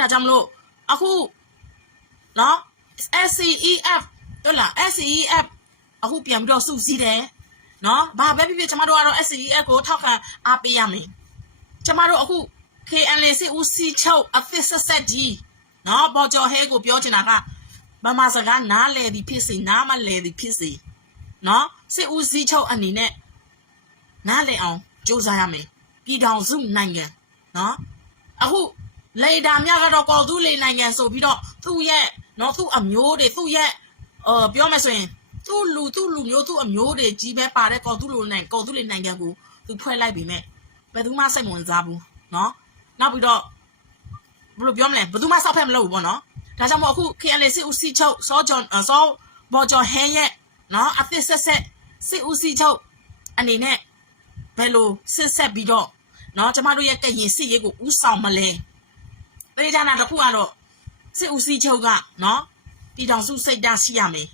ဒါကြောင့်မလို့အခုနော် SCEF ဟုတ်လား SCEF အခုပြန်ပြီးတော့စုစည်းတယ်နော်ဘာပဲဖြစ်ဖြစ်ကျမတို့ကတော့ SCEF ကိုထောက်ခံအားပေးရမယ်ကျမတို့အခု KNLA စစ်ဦးစီးချုပ်အသစ်ဆက်ကြီးနော်ပေါ်ကျော်ဟဲကိုပြောချင်တာကဗမာစကားနားလေသည်ဖြစ်စေနားမလဲသည်ဖြစ်စေနော်စစ်ဦးစီးချုပ်အနေနဲ့နားလေအောင်ကြိုးစားရမယ်ပြည်ထောင်စုနိုင်ငံနော်အခုလေဒါမြကတော့ကော်သူလေနိုင်ငံဆိုပြီးတော့သူ့ရဲ့နော်သူ့အမျိုးတွေသူ့ရဲ့ပြောမယ်ဆိုရင်သူ့လူမျိုးသူ့အမျိုးတွေကြီးပဲပါတဲ့ကော်သူလေနိုင်ငံကိုသူဖွဲ့လိုက်ပြီမဲ့ဘယ်သူမှစိတ်ဝင်စားဘူးနော်နောက်ပြီးတော့ဘယ်လိုပြောမလဲဘယ်သူမှစောက်ဖက်မလုပ်ဘူးပေါ့နော်ဒါကြောင့်မို့အခု KNLA စစ်ဦးစီးချုပ်စောဘော်ကျော်ဟဲရဲ့နော်အသစ်ဆက်စစ်ဦးစီးချုပ်အနေနဲ့ဘယ်လိုဆက်ပြီးတော့နော်ကျမတို့ရဲ့ကရင်စစ်ရေးကိုဥဆောင်မလဲတေးကြတာတခုကတော့စစ်ဦးစီးချုပ်ကနော်ပြည်ထောင်စုစိတ်ဓာတ်ရှိရမယ်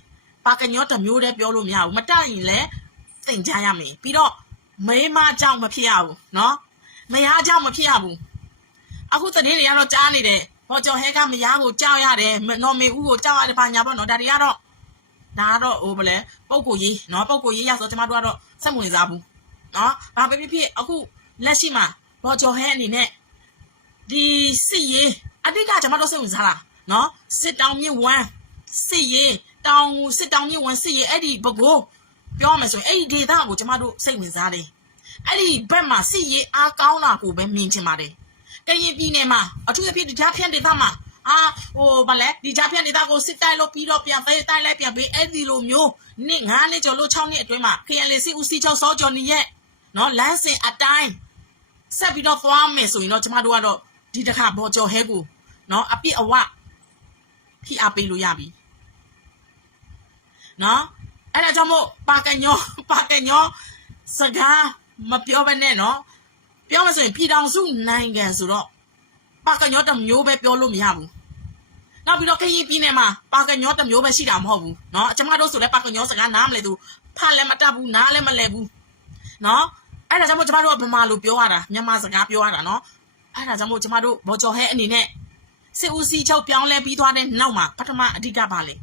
ပါကညောတမျိုးတည်းပြောလို့မရဘူးမတတ်ရင်လည်းသင်ကြားရမယ်ပြီးတော့မိမကြောင့်မဖြစ်ရဘူးနော်မယားကြောင့်မဖြစ်ရဘူးအခုတနေ့တွေကတော့ကြားနေတယ်ဘော်ကျော်ဟဲကမယားကိုကြောက်ရတယ်နော်မေဦးကိုကြောက်ရတယ်ဘာညာပေါ့နော်ဒါတွေကတော့ဟိုဘယ်လဲပုံကိုရေးနော်ပုံကိုရေးရဆိုကျမတို့ကတော့စက်ဝင်စားဘူးနော်ဘာပဲဖြစ်အခုလက်ရှိမှာဘော်ကျော်ဟဲအနေနဲ့ဒီစစ်ရေးအတိတ်ကကျမတို့စိတ်ဝင်စားတာနော်စစ်တောင်မြစ်ဝမ်းစစ်ရေးစစ်တောင်မြစ်ဝမ်းစစ်ရေးအဲ့ဒီဘကိုပြောမယ်ဆိုရင်အဲ့ဒီဒေသကိုကျမတို့စိတ်ဝင်စားတယ်အဲ့ဒီဘက်မှာစစ်ရေးအားကောင်းလာကိုပဲမြင်ချင်ပါတယ်ကရင်ပြည်နယ်မှာအထူးသဖြင့်ဒီကြားဖြန့်ဒေသမှာဘာလဲဒီကြားဖြန့်ဒေသကိုစစ်တိုက်လို့ပြီးတော့ပြန်ပေးတိုက်လိုက်ပြန်ပေးအဲ့ဒီလိုမျိုး9နှစ်ကျော်လို့6နှစ်အတွင်းမှာ KNLA စစ်ဦးစီးချုပ်စောကျော်နေရဲ့နော်လမ်းစဉ်အတိုင်းဆက်ပြီးတော့သွားမယ်ဆိုရင်တော့ကျမတို့ကတော့ဒီတစ်ခါဘော်ကျော်ဟဲကိုနော်အပြစ်အဝဖိအားပေးလို့ရပြီနော်အဲ့ဒါကြောင့်မို့ပါကညောစကားမပြောဘဲနဲ့နော်ပြောမဆိုရင်ပြည်ထောင်စုနိုင်ငံဆိုတော့ပါကညောတမျိုးပဲပြောလို့မရဘူးနောက်ပြီးတော့ကရင်ပြည်နယ်မှာပါကညောတမျိုးပဲရှိတာမဟုတ်ဘူးနော်ကျမတို့ဆိုလည်းပါကညောစကားနားမလဲသူဖတ်လည်းမတတ်ဘူးနားလည်းမလဲဘူးနော်အဲ့ဒါကြောင့်မို့ကျမတို့ကဗမာလိုပြောရတာမြန်မာစကားပြောရတာနော်အဲ့ဒါကြောင့်မို့ကျမတို့ဘော်ကျော်ဟဲအနေနဲ့စစ်ဦးစီးချုပ်ပြောင်းလဲပြီးသွားတဲ့နောက်မှာပထမအဓိကပါလေ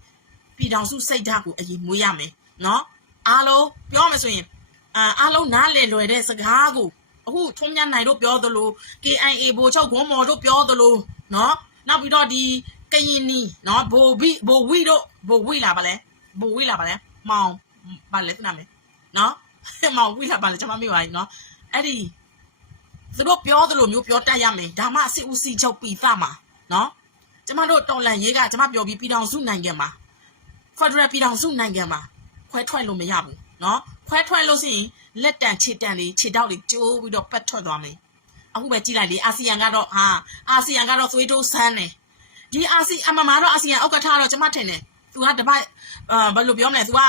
ပြည်ထောင်စုစိတ်ဓာတ်ကိုအရင်မွေးရမယ်နော်အားလုံးပြောမယ်ဆိုရင်အားလုံးနားလည်လွယ်တဲ့စကားကိုအခုထုံးမြနိုင်တို့ပြောသလို KIA ဘိုချုပ်ခွန်မော်တို့ပြောသလိုနော်နောက်ပြီးတော့ဒီကရင်နီနော်ဘိုဝီလာပါလဲမောင်ပါလဲနာမည်နော်မောင်ဝီလာပါလဲကျွန်မမေ့ပါဘူးနော်အဲ့ဒီသူတို့ပြောသလိုမျိုးပြောတတ်ရမယ်ဒါမှစစ်ဦးစီးချုပ်ပြည်သားမှာနော်ကျမတို့တော်လန်ရေးကကျမပြောပြီးပြည်ထောင်စုနိုင်ငံမှာဖက်ဒရယ်ပြည်ထောင်စုနိုင်ငံမှာခွဲထွက်လို့မရဘူးနော်ခွဲထွက်လို့ရှိရင်လက်တန်ခြေတန်လေးခြေထောက်လေးကျိုးပြီးတော့ပတ်ထွက်သွားမယ်အခုပဲကြည့်လိုက်လေအာဆီယံကတော့သွေးတိုးဆန်းတယ်ဒီအမမာတော့အာဆီယံဥက္ကဋ္ဌတော့ကျမထင်တယ်သူကတပတ်ဘယ်လိုပြောမလဲသူက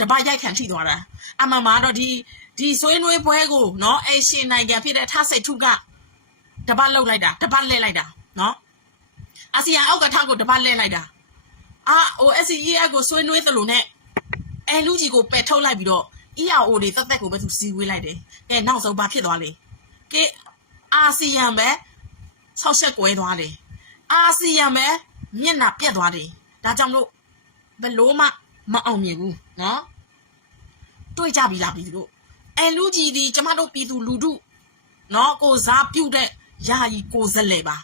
တပတ်ရိုက်ခံထိသွားတာအမမာတော့ဒီဆွေးနွေးပွဲကိုနော်အေရှင်းနိုင်ငံဖြစ်တဲ့ထဆိတ်ထုကတပတ်လှုပ်လိုက်တာတပတ်လဲလိုက်တာနော်အာဆီယံဥက္ကဋ္ဌကိုတပတ်လဲလိုက်တာSCEF ကိုဆွေးနွေးသလိုနဲ့လူကြီးကိုပယ်ထုတ်လိုက်ပြီးတော့ ERO တွေတက်ကိုပဲသူစီဝေးလိုက်တယ်ကဲနောက်ဆုံးဘာဖြစ်သွားလဲကဲအာဆီယံပဲဆောက်ရှက်ကွဲသွားတယ်အာဆီယံပဲမျက်နှာပြက်သွားတယ်ဒါကြောင့်လို့ဘလို့မှမအောင်မြင်ဘူးနော်တွေ့ကြပြီလားပြည်သူတို့လူကြီးဒီကျမတို့ပြည်သူလူထုနော်ကိုစားပြုတ်တဲ့ယာယီကိုဇက်လေပါ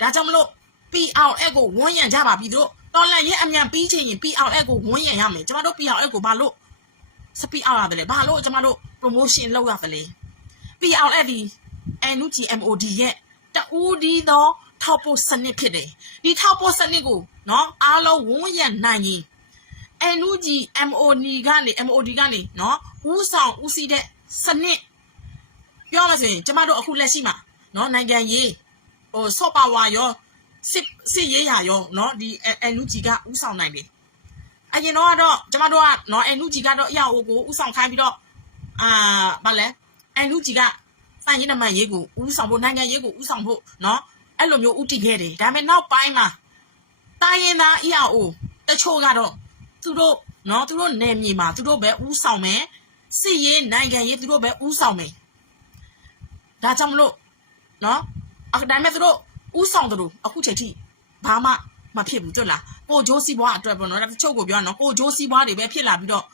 ဒါကြောင့်မလို့ PRF ကိုဝန်းရံကြပါပြည်သူတို့တော်လန်ရဲ့အမြန်ပြီးချင်ရင် PRF ကိုဝန်းရံရမယ်ကျမတို့ PRF ကိုဘာလို့စပီအောင်ရတယ်လဲဘာလို့ကျမတို့ promotion လုပ်ရတယ်လဲ PRF ဒီ NUGMOD ရဲ့တူဒီတော့ထောက်ပို့စနစ်ဖြစ်တယ်ဒီထောက်ပို့စနစ်ကိုနော်အားလုံးဝန်းရံနိုင်ရင် NUGMOD ကနေနော်ဦးစီးတဲ့စနစ်ပြောလို့ဆိုရင်ကျမတို့အခုလက်ရှိမှာနော်နိုင်ငံရေးဆော့ပါဝါရောစစ်ရေးရရောနော်ဒီ NUG ကဦးဆောင်နိုင်တယ်အရင်တော့ကျမတို့ကနော် NUG ကတော့အရာအိုကိုဦးဆောင်ခိုင်းပြီးတော့ဘာလဲ NUG ကစိုင်းရင်းနမရေးကိုဦးဆောင်ဖို့နိုင်ငံရေးကိုဦးဆောင်ဖို့နော်အဲ့လိုမျိုးဦးတည်ခဲ့တယ်ဒါပေမဲ့နောက်ပိုင်းမှာတိုင်းရင်းသားအရာအိုတချို့ကတော့သူတို့နယ်မြေမှာသူတို့ပဲဦးဆောင်မယ်စစ်ရေးနိုင်ငံရေးသူတို့ပဲဦးဆောင်မယ်ဒါကြောင့်မလို့နော်အဲ့ဒါမဲ့သူတို့ ဥဆောင်တို့အခုချိန်ထိဘာမှမဖြစ်ဘူးတွေ့လားကိုဂျိုးစီဘွားအတွက်ပေါ့နော်တချို့ကိုပြောနော်ကိုဂျိုးစီဘွားတွေပဲဖြစ်လာပြီးတော့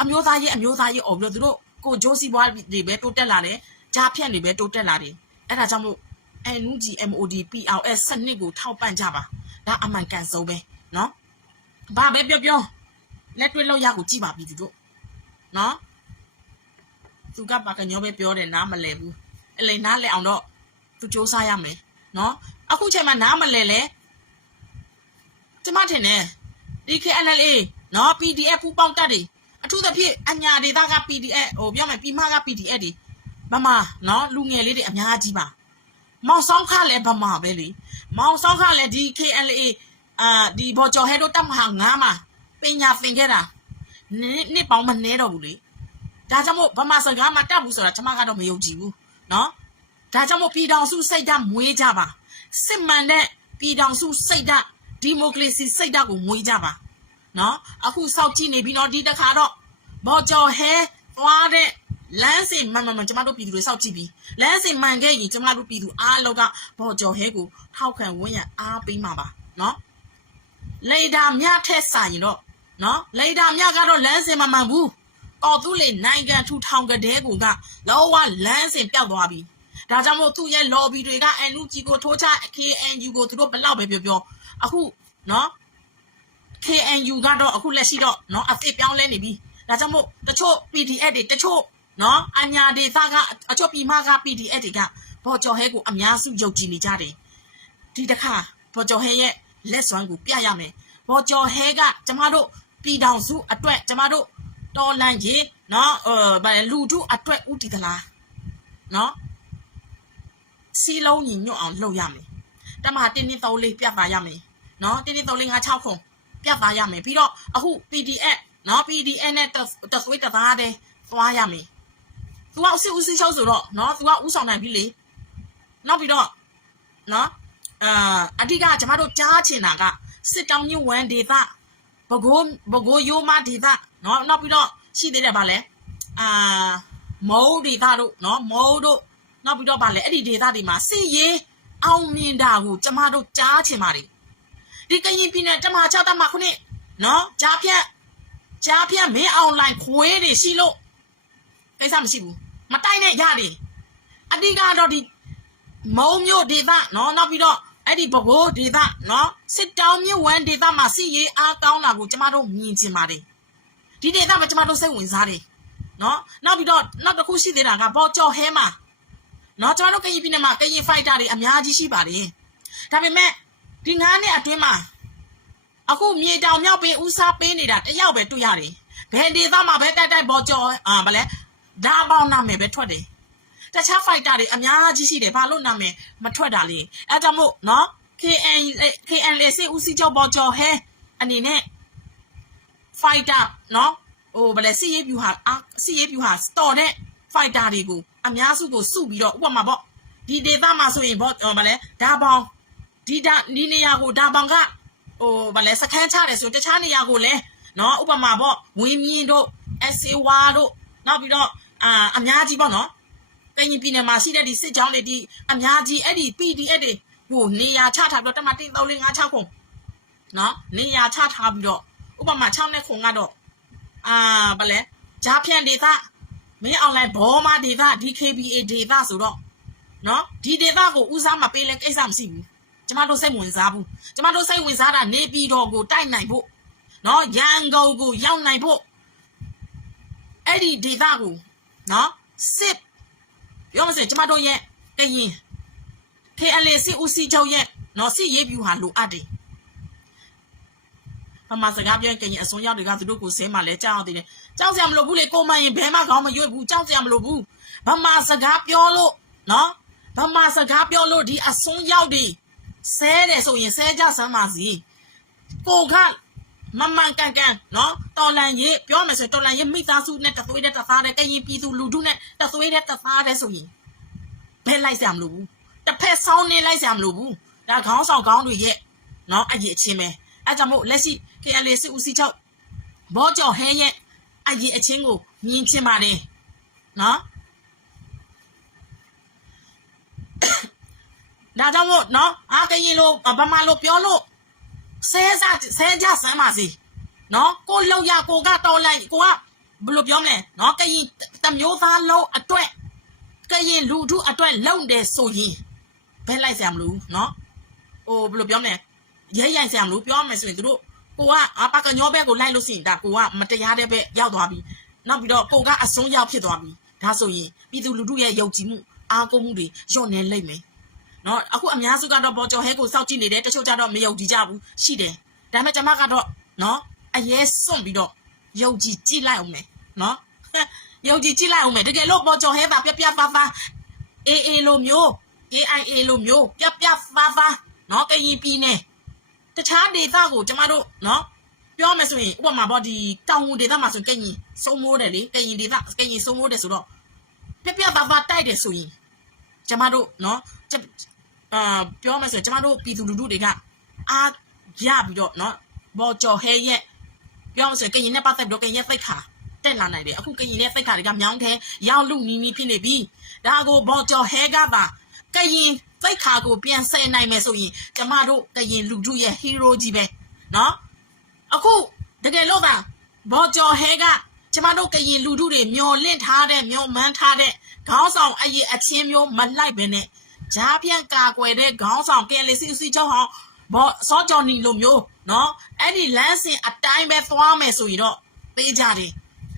အမျိုးသားရေးအော်ပြီးတော့သူတို့ကိုဂျိုးစီဘွားတွေပဲတိုးတက်လာတယ်ကြားဖြတ်တွေပဲတိုးတက်လာတယ်အဲ့ဒါကြောင့်မို့ NUG MOD PRS စနစ်ကိုထောက်ပံ့ကြပါဒါအမှန်ကန်ဆုံးပဲနော်ဘာပဲပြောလက်တွေ့လောက်ရကိုကြည့်ပါပြီသူတို့နော်သူကပါကညောပဲပြောတယ်နားမလဲဘူးအဲ့လေနားလဲအောင်တော့သူစူးစမ်းရမယ်နော်အခုချိန်မှာနားမလဲလေကျမထင်တယ် DKNLA နော် PDF ပူပေါင်းတက်တယ်အထူးသဖြင့်အညာဒေသက PDF ဟိုပြောမယ်ပြည်မက PDF တွေဗမာနော်လူငယ်လေးတွေအများကြီးပါမောင်ဆောင်ခလည်းဗမာပဲလေမောင်ဆောင်ခလည်း DKNLA ဒီဘော်ကျော်ဟဲတို့တမဟာ9မှာပညာသင်ခဲ့တာနှစ်ပေါင်းမနေတော့ဘူးလေဒါကြောင့်မို့ဗမာစကားမှာတက်ဘူးဆိုတာကျမကတော့မယုံကြည်ဘူးနော်ဒါကြောင့်မို့ပြည်တော်စုစိတ်ဓာတ်မွေးကြပါစစ်မှန်တဲ့ပြည်တော်စုစိတ်ဓာတ်ဒီမိုကရေစီစိတ်ဓာတ်ကိုမွေးကြပါနော်အခုစောက်ကြည့်နေပြီနော်ဒီတစ်ခါတော့ဘော်ကျော်ဟဲသွားတဲ့လမ်းစဉ်မှန်ကျမတို့ပြည်သူတွေစောက်ကြည့်ပြီလမ်းစဉ်မှန်ခဲ့ရင်ကျမတို့ပြည်သူအားလုံးကဘော်ကျော်ဟဲကိုထောက်ခံဝန်းရံအားပေးမှာပါနော်လေဒါမြထက်ဆိုင်ရင်တော့နော်လေဒါမြကတော့လမ်းစဉ်မမှန်ဘူးအော်သူလေနိုင်ငံထူထောင်ကြတဲ့ကူကလောဝလမ်းစဉ်ပျောက်သွားပြီဒါကြောင့်မို့သူ့ရဲ့ lobby တွေက NUG ကိုထိုးချ KNU ကိုသူတို့ဘလောက်ပဲပြောအခုနော် KNU ကတော့အခုလက်ရှိတော့နော်အစ်ပြောင်းလဲနေပြီဒါကြောင့်မို့တချို့ PDF တွေတချို့နော်အညာဒေသကအချို့ပြည်မက PDF တွေကဘော်ကျော်ဟဲကိုအများစုယုံကြည်နေကြတယ်ဒီတစ်ခါဘော်ကျော်ဟဲရဲ့လက်စွမ်းကိုပြရမယ်ဘော်ကျော်ဟဲကကျမတို့ပြည်တော်စုအတွက်ကျမတို့တော်လန့်ကြီးနော်လူထုအတွက်ဥတီသလားနော်စီလုံးညီညွတ်အောင်လုပ်ရမယ်တမဟာတင်းတင်းသုံးလေးပြတ်ပါရမယ်နော်တင်းတင်းသုံးလေး5 6ခုပြတ်ပါရမယ်ပြီးတော့အခု PDF နော် PDF နဲ့တဆွေးတသားတဲ့သွားရမယ်သူကစစ်ဦးစီးချုပ်ဆိုတော့နော်သူကဥဆောင်နိုင်ပြီလေနောက်ပြီးတော့နော်အဓိကကျမတို့ကြားချင်တာကစစ်တောင်းညဝန်ဒေသဘကိုးရိုးမဒေသနော်နောက်ပြီးတော့ရှိသေးတယ်ဗာလဲမိုးဒေသတို့နော်မိုးတို့နောက်ပြီးတော့ဗာလဲအဲ့ဒီဒေသတွေမှာစစ်ရေးအောင်မြင်တာကိုကျမတို့ကြားချင်ပါတယ်ဒီကရင်ပြည်နယ်တမဟာ6တမဟာ9နော်ကြားဖြတ်မင်းအွန်လိုင်းခွေးတွေရှိလို့ကိစ္စမရှိဘူးမတိုက်နဲ့ရတယ်အဓိကတော့ဒီမုံမျိုးဒေသနော်နောက်ပြီးတော့အဲ့ဒီဘကိုးဒေသနော်စစ်တောင်းမြဝန်းဒေသမှာစီရေးအားကောင်းတာကိုကျမတို့မြင်ချင်ပါတယ်ဒီဒေသမှာကျမတို့စိတ်ဝင်စားတယ်နော်နောက်ပြီးတော့နောက်တစ်ခုရှိသေးတာကဘော်ကျော်ဟဲမှာနော်ကျမတို့ကရင်ပြည်နယ်မှာကရင်ဖိုက်တာတွေအများကြီးရှိပါတယ်ဒါပေမဲ့ဒီ9နှစ်အတွင်းမှာအခုမြေတောင်မြောက်ပေးဦးစားပေးနေတာတယောက်ပဲတွေ့ရတယ်ဘယ်ဒေသမှာပဲတိုက်ဘော်ကျော်ဗလဲဒါပေါင်းနာမည်ပဲထွက်တယ်တခြားဖိုက်တာတွေအများကြီးရှိတယ်ဘာလို့နာမည်မထွက်တာလဲအဲကြောင့်မို့နော် KNLA စစ်ဦးစီးချုပ်ဘော်ကျော်ဟဲအနေနဲ့ဖိုက်တာနော်ဟိုဗလဲစစ်ရေးဗျူဟာစတော်တဲ့ဖိုက်တာတွေကိုအများစုကိုစုပြီးတော့ဥပမာပေါ့ဒီဒေသမှာဆိုရင်ဗလဲဒါပေါင်းဒီနေရာကိုဒါပေါင်းကဟိုဗလဲစခန်းချတယ်ဆိုတခြားနေရာကိုလဲနော်ဥပမာပေါ့ဝင်းမြင့်တို့ SA1 တို့နောက်ပြီးတော့အများကြီးပေါ့နော်ကရင်ပြည်နယ်မှာရှိတဲ့ဒီစစ်ကြောင်းတွေဒီအများကြီးအဲ့ဒီ PDF တွေဟိုနေရာချထားပြီးတော့တမ1 3 4 5 6ခုနော်နေရာချထားပြီးတော့ဥပမာ6နဲ့ခုကတော့ဗလဲဂျာဖြန်ဒေသမင်းအွန်လိုင်းဘောမာဒေသ DKBA ဒေသဆိုတော့နော်ဒီဒေသကိုဦးစားမပေးလဲကိစ္စမရှိဘူးကျမတို့စိတ်ဝင်စားဘူးကျမတို့စိတ်ဝင်စားတာနေပြည်တော်ကိုတိုက်နိုင်ဖို့နော်ရန်ကုန်ကိုရောက်နိုင်ဖို့အဲ့ဒီဒေသကိုနော်စစ်ပြောမစင်ကျမတို့ရဲ့ကရင် KNLA စစ်ဦးစီးချုပ်ရဲ့နော်စစ်ရေးဗျူဟာလိုအပ်တယ်ဗမာစကားပြောကရင်အစွန်းရောက်တွေကသူတို့ကိုဆဲမှလဲကြောက်အောင်တည်တယ်ကြောက်စရာမလိုဘူးလေကိုမရင်ဘဲမှခေါင်းမရွေ့ဘူးကြောက်စရာမလိုဘူးဗမာစကားပြောလို့နော်ဗမာစကားပြောလို့ဒီအစွန်းရောက်တွေဆဲတယ်ဆိုရင်ဆဲကြစမ်းပါစီကိုကမမှန်ကန်နော်တော်လန်ရေးပြောမယ်ဆိုတော်လန်ရေးမိသားစုနဲ့တသွေးတဲ့တသားတဲ့ကရင်ပြည်သူလူထုနဲ့တသွေးတဲ့တသားတဲ့ဆိုရင်ဘယ်လိုက်စရာမလိုဘူးတစ်ဖက်ဆောင်းနေလိုက်စရာမလိုဘူးဒါခေါင်းဆောင်ခေါင်းတွေရဲ့နော်အရေးအချင်းပဲအဲကြောင့်မို့လက်ရှိ KNLA စစ်ဦးစီးချုပ်ဘော်ကျော်ဟဲရဲ့အရေးအချင်းကိုမြင်ချင်ပါတယ်နော် ဒါကြောင့်မို့နော်အားကရင်လို့ဗမာလို့ပြောလို့ဆဲကြဆမ်းပါစီနော်ကိုလောက်ရကိုကတော်လိုက်ကိုကဘယ်လိုပြောမလဲနော်ကရင်တမျိုးသားလုံးအတွက်ကရင်လူထုအတွက်လုံတယ်ဆိုရင်ဘယ်လိုက်ဆရာမလို့နော်ဟိုဘယ်လိုပြောမလဲရဲရိုင်ဆရာမလို့ပြောမယ်ဆိုရင်တို့ကိုကပါကညောဘက်ကိုလိုက်လို့ရှိရင်ဒါကိုကမတရားတဲ့ဘက်ရောက်သွားပြီနောက်ပြီးတော့ကိုကအစွန်းရောက်ဖြစ်သွားပြီဒါဆိုရင်ပြည်သူလူထုရဲ့ယုံကြည်မှုအားကိုးမှုတွေညှော့နေလိမ့်မယ်နော်အခုအများစုကတော့ဘော်ကျော်ဟဲကိုစောက်ကြည့်နေတယ်တချို့ကြတော့မယုံကြည်ကြဘူးရှိတယ်ဒါပေမဲ့ကျွန်မကတော့နော်အရေးစွန့်ပြီးတော့ယုံကြည်ကြည့်လိုက်အောင်မယ်နော်ယုံကြည်ကြည့်လိုက်အောင်မယ်တကယ်လို့ဘော်ကျော်ဟဲပါပြဖာAA လိုမျိုး AIA လိုမျိုးပြဖာနော်ကရင်ပြည်နယ်တခြားဒေသကိုကျမတို့နော်ပြောမယ်ဆိုရင်ဥပမာပေါ့ဒီတောင်ငူဒေသမှာဆိုကရင်စိုးမိုးတယ်လေကရင်ဒေသကရင်စိုးမိုးတယ်ဆိုတော့ပြဖာတိုက်တယ်ဆိုရင်ကျမတို့နော်ပြောမယ်ဆိုရင်ကျမတို့ပြည်သူလူထုတွေကအားရပြီးတော့နော်ဘော်ကျော်ဟဲရဲ့ပြောမယ်ဆိုရင်ကရင်နဲ့ပတ်သက်ပြီးတော့ကရင်ရဲ့သိက္ခာတက်လာနိုင်တယ်အခုကရင်ရဲ့သိက္ခာတွေကမြောင်းထဲရောက်လူနီးဖြစ်နေပြီဒါကိုဘော်ကျော်ဟဲကပါကရင်သိက္ခာကိုပြန်ဆယ်နိုင်မယ်ဆိုရင်ကျမတို့ကရင်လူထုရဲ့ဟီးရိုးကြီးပဲနော်အခုတကယ်လို့သာဘော်ကျော်ဟဲကကျမတို့ကရင်လူထုတွေမျောလင့်ထားတဲ့မျောမှန်းထားတဲ့ခေါင်းဆောင်အချင်းမျိုးမလိုက်ပဲနဲ့ဂျားပြန့်ကာကွယ်တဲ့ခေါင်းဆောင်ကလေးစီချုပ်ဟောင်းဘော်စောကြော်နီလိုမျိုးနော်အဲ့ဒီလမ်းစဉ်အတိုင်းပဲသွားမယ်ဆိုရင်တော့ပေးကြတယ်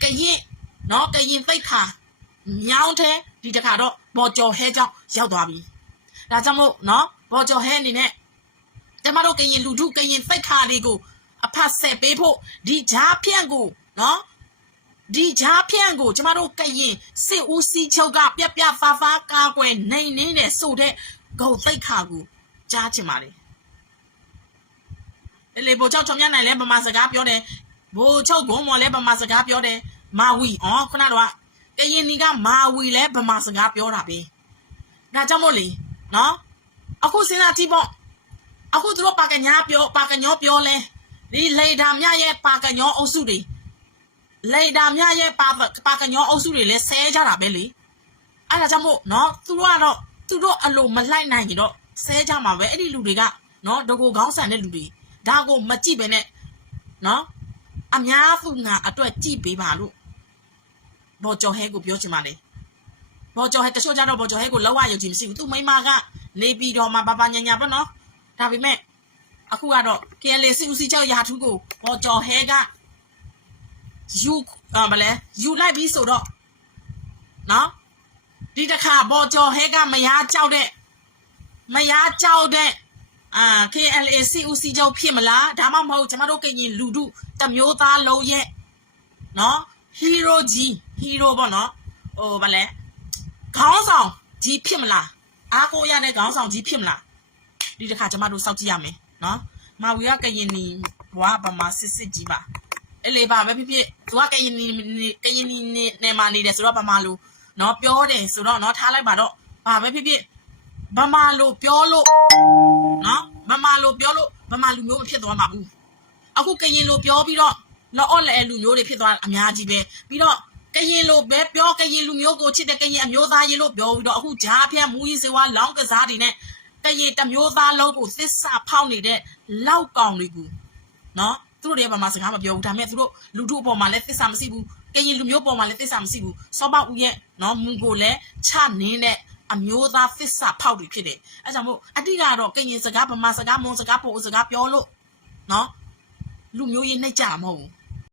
ကရင်နော်ကရင်သိက္ခာမြောင်းတဲ့ဒီတခါတော့ဘော်ကျော်ဟဲကြောင့်ရောက်သွားပြီဒါကြောင့်မို့နော်ဘော်ကျော်ဟဲအနေနဲ့ကျမတို့ကရင်လူထုကရင်သိက္ခာတွေကိုအဖတ်ဆက်ပေးဖို့ဒီဂျားပြန့်ကိုနော်ဒီဂျားပြန့်ကိုကျမတို့ကရင်စစ်ဦးစီးချုပ်ကပြဖာကာကွယ်နိုင်နေတဲ့ဆိုတဲ့ဂုံသိက္ခာကိုကြားချင်ပါတယ်လေဘိုချုပ်ချုံမြနိုင်လဲဗမာစကားပြောတယ်ဘိုချုပ်ဘုံမော်လဲဗမာစကားပြောတယ်မာဝီခုနတော့ကရင်နီကမာဝီလဲဗမာစကားပြောတာပဲဒါကြောင့်မို့လေနော်အခုစဉ်းစားကြည့်ပေါ့အခုသူတို့ပါကညာပြောပါကညောပြောလဲဒီလေဒါမြရဲ့ပါကညောအုပ်စုတွေလေဒါမြရဲ့ပါကညောအုပ်စုတွေလဲဆဲကြတာပဲလေအဲ့ဒါကြောင့်မို့နော်သူတို့အလိုမလိုက်နိုင်ကြတော့ဆဲကြမှာပဲအဲ့ဒီလူတွေကနော်ဒကိုခေါင်းဆန်တဲ့လူတွေဒါကိုမကြည့်ပဲနဲ့နော်အများစုငါအတွက်ကြည့်ပေးပါလို့ဘော်ကျော်ဟဲကိုပြောချင်ပါလေဘော်ကျော်ဟဲတချို့ကြတော့ဘော်ကျော်ဟဲကိုလောက်ရယုံကြည်မရှိဘူးသူမိမကနေပြီးတော့မှပါညာပေါ့နော်ဒါပေမဲ့အခုကတော့ KLA စစ်ဦးစီးချုပ်ရာထူးကိုဘော်ကျော်ဟဲကယူလိုက်ပြီးဆိုတော့နော်ဒီတခါဘော်ကျော်ဟဲကမယားကြောက်တဲ့KLA စစ်ဦးစီးချုပ်ဖြစ်မလားဒါမှမဟုတ်ကျမတို့ကရင်လူထုတမျိုးသားလုံးရဲ့နော်ဟီးရိုးပေါ့နော်ဟိုဗလဲခေါင်းဆောင်ကြီးဖြစ်မလားအားကိုရတဲ့ခေါင်းဆောင်ကြီးဖြစ်မလားဒီတစ်ခါကျမတို့စောင့်ကြည့်ရမယ်နော်မာဝီကကရင်နီဘွားဗမာစစ်ကြီးပါအဲ့လေပါပဲဖြစ်သူကကရင်နီနေမှာနေတယ်ဆိုတော့ဗမာလူနော်ပြောတယ်ဆိုတော့နော်ထားလိုက်ပါတော့ဘာပဲဖြစ်ဗမာလူပြောလို့နော်ဗမာလူမျိုးမဖြစ်သွားမှာဘူးအခုကရင်လူပြောပြီးတော့လော့လဲလူမျိုးတွေဖြစ်သွားအများကြီးပဲပြီးတော့ကရင်လူပဲပြောကရင်လူမျိုးကိုချစ်တဲ့ကရင်အမျိုးသားရင်လို့ပြောပြီးတော့အခုဂျားဖြန့်မူကြီးစေဝါလောင်းကစားတွေနဲ့ကရင်တမျိုးသားလုံးကိုသစ္စာဖောက်နေတဲ့လောက်ကောင်တွေကိုနော်သူတို့တွေဗမာစကားမပြောဘူးဒါပေမဲ့သူတို့လူထုအပေါ်မှာလည်းသစ္စာမရှိဘူးကရင်လူမျိုးပေါ်မှာလည်းသစ္စာမရှိဘူးစောပေါဦးရဲ့နော်မူကိုလည်းချနင်းတဲ့အမျိုးသားသစ္စာဖောက်တွေဖြစ်တယ်အဲကြောင့်မို့အတိကတော့ကရင်စကားဗမာစကားမွန်စကားပိုစကားပြောလို့နော်လူမျိုးရေးနှိမ့်ကြမှာမဟုတ်ဘူး